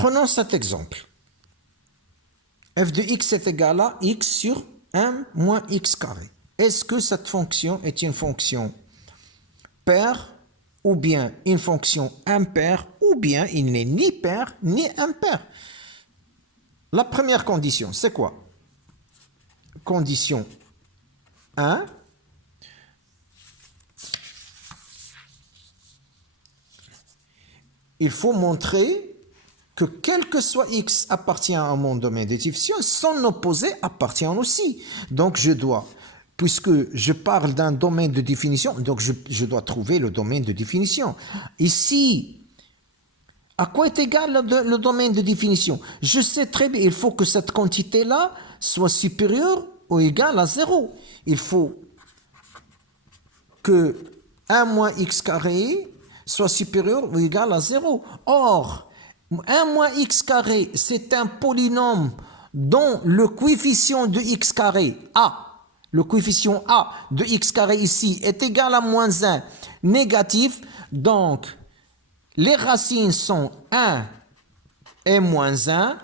Prenons cet exemple. f de x est égal à x sur 1 moins x carré. Est-ce que cette fonction est une fonction paire ou bien une fonction impaire ou bien il n'est ni paire ni impaire? La première condition, c'est quoi? Condition 1. Il faut montrer que quel que soit x appartient à mon domaine de définition, son opposé appartient aussi. Donc je dois, puisque je parle d'un domaine de définition, donc je dois trouver le domaine de définition. Ici, à quoi est égal le domaine de définition? Je sais très bien, il faut que cette quantité-là soit supérieure ou égale à 0. Il faut que 1 moins x carré soit supérieur ou égal à 0. Or, 1 moins x carré, c'est un polynôme dont le coefficient de x carré, a, le coefficient a de x carré ici est égal à moins 1 négatif. Donc, les racines sont 1 et moins 1.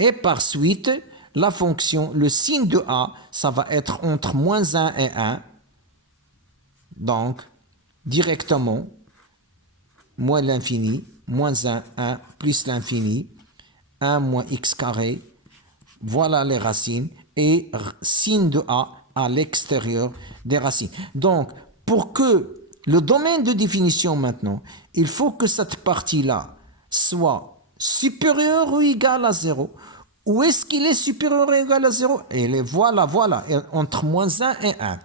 Et par suite, la fonction, le signe de a, ça va être entre moins 1 et 1. Donc, directement, moins l'infini, moins 1, 1, plus l'infini, 1 moins x carré, voilà les racines, et signe de a à l'extérieur des racines. Donc, pour que le domaine de définition maintenant, il faut que cette partie-là soit supérieure ou égale à 0. Où est-ce qu'il est supérieur ou égal à 0? Et voilà, entre moins 1 et 1.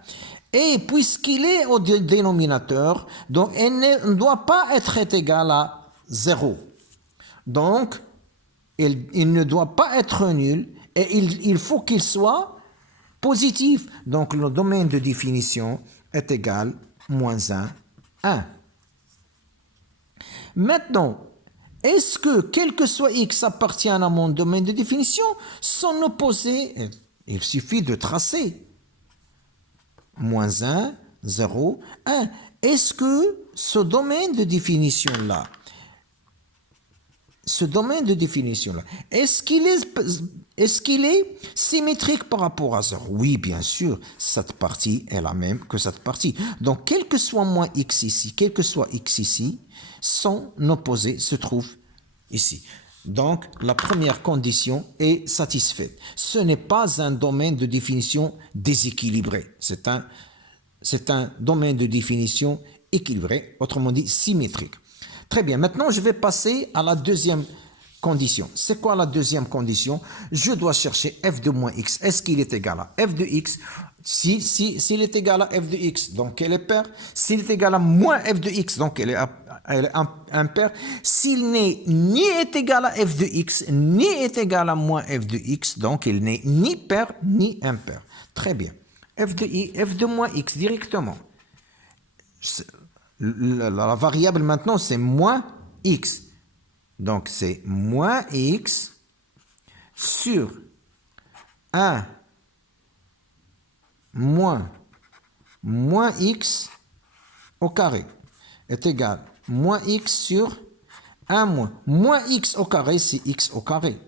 Et puisqu'il est au dénominateur, donc il ne doit pas être égal à 0. Donc, il ne doit pas être nul et il faut qu'il soit positif. Donc, le domaine de définition est égal à moins 1, 1. Maintenant, est-ce que, quel que soit x appartient à mon domaine de définition, son opposé, il suffit de tracer. Moins 1, 0, 1. Est-ce que ce domaine de définition-là, est-ce qu'il est symétrique par rapport à 0? Oui, bien sûr, cette partie est la même que cette partie. Donc, quel que soit moins x ici, quel que soit x ici, son opposé se trouve ici. Donc, la première condition est satisfaite. Ce n'est pas un domaine de définition déséquilibré. C'est un domaine de définition équilibré, autrement dit symétrique. Très bien, maintenant je vais passer à la deuxième condition. C'est quoi la deuxième condition? Je dois chercher f de moins x. Est-ce qu'il est égal à f de x? S'il est égal à f de x, donc elle est paire. S'il est égal à moins f de x, donc elle est impaire. S'il n'est ni est égal à f de x, ni est égal à moins f de x, donc il n'est ni paire ni impaire. Très bien. F de moins x directement. La variable maintenant, c'est moins x. Donc, c'est moins x sur 1 moins x au carré est égal à moins x sur 1 moins x au carré, c'est x au carré.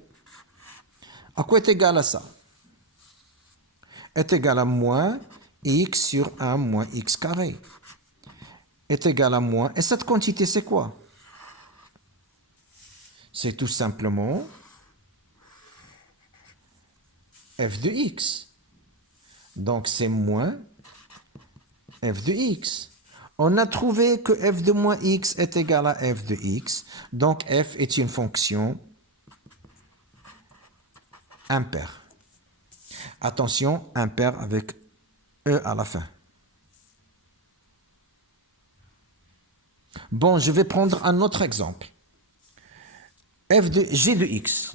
À quoi est égal à ça? Est égal à moins x sur 1 moins x carré. Est égal à moins. Et cette quantité, c'est quoi? C'est tout simplement f de x. Donc, c'est moins f de x. On a trouvé que f de moins x est égal à f de x. Donc, f est une fonction impaire. Attention, impaire avec e à la fin. Bon, je vais prendre un autre exemple. G de x.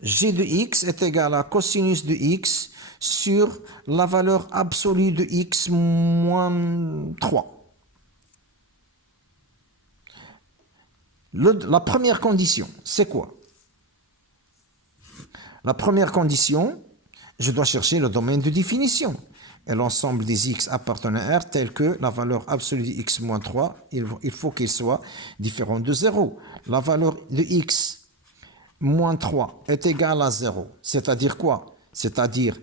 G de x est égal à cosinus de x sur la valeur absolue de x moins 3. La première condition, c'est quoi? La première condition, je dois chercher le domaine de définition. Et l'ensemble des x appartenant à R tel que la valeur absolue de x-3, il faut qu'il soit différent de 0. La valeur de x moins 3 est égal à 0. C'est-à-dire quoi? C'est-à-dire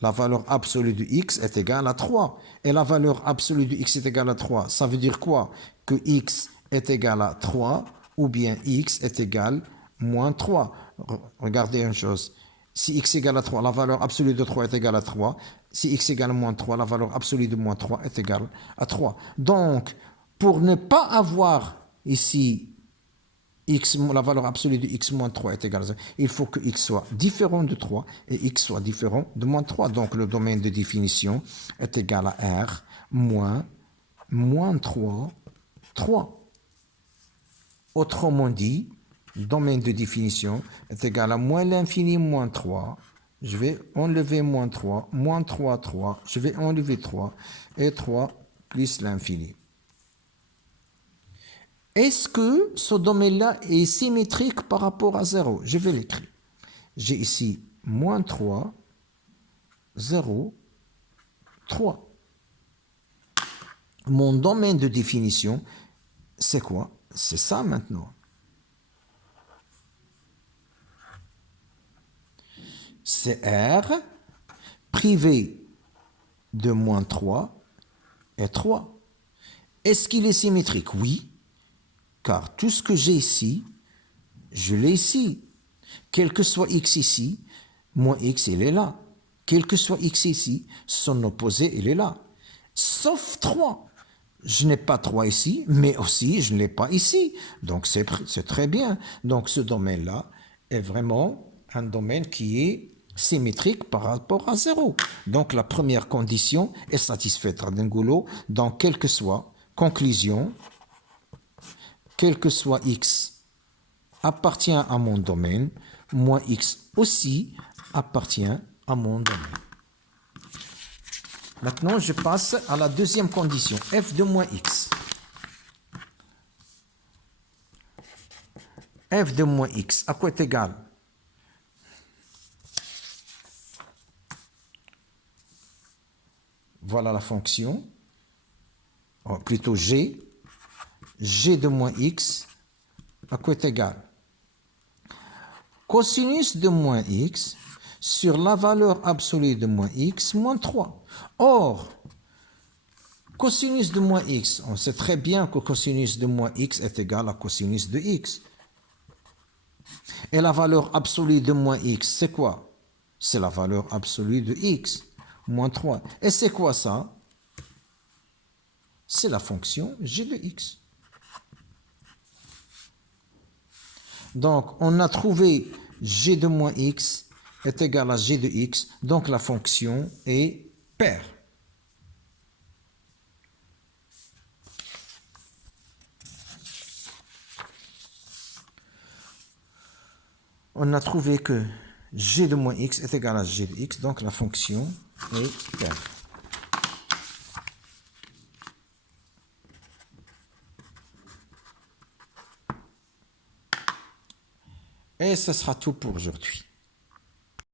la valeur absolue de x est égale à 3. Et la valeur absolue de x est égale à 3. Ça veut dire quoi? Que x est égal à 3 ou bien x est égal à moins 3. Regardez une chose. Si x égale à 3, la valeur absolue de 3 est égale à 3. Si x égale à moins 3, la valeur absolue de moins 3 est égale à 3. Donc, pour ne pas avoir ici x, la valeur absolue de x moins 3 est égale à 0, il faut que x soit différent de 3 et x soit différent de moins 3. Donc, le domaine de définition est égal à R moins 3, 3. Autrement dit, domaine de définition est égal à moins l'infini moins 3. Je vais enlever moins 3, moins 3, 3. Je vais enlever 3 et 3 plus l'infini. Est-ce que ce domaine-là est symétrique par rapport à 0? Je vais l'écrire. J'ai ici moins 3, 0, 3. Mon domaine de définition, c'est quoi? C'est ça maintenant. C'est R privé de moins 3 et 3. Est-ce qu'il est symétrique? Oui, car tout ce que j'ai ici, je l'ai ici. Quel que soit x ici, moins x, il est là. Quel que soit x ici, son opposé, il est là. Sauf 3. Je n'ai pas 3 ici, mais aussi je ne l'ai pas ici. Donc c'est très bien. Donc ce domaine-là est vraiment un domaine qui est symétrique par rapport à 0. Donc la première condition est satisfaite à Radingolo dans quelle que soit conclusion, quel que soit x appartient à mon domaine, moins x aussi appartient à mon domaine. Maintenant, je passe à la deuxième condition, f de moins x. F de moins x, à quoi est égal? Voilà la fonction, plutôt g. G de moins x, à quoi est égal? Cosinus de moins x sur la valeur absolue de moins x moins 3. Or, cosinus de moins x, on sait très bien que cosinus de moins x est égal à cosinus de x. Et la valeur absolue de moins x, c'est quoi? C'est la valeur absolue de x, moins 3. Et c'est quoi ça? C'est la fonction g de x. Donc, on a trouvé g de moins x est égal à g de x, donc la fonction est paire. On a trouvé que g de moins x est égal à g de x, donc la fonction est paire. Et ce sera tout pour aujourd'hui.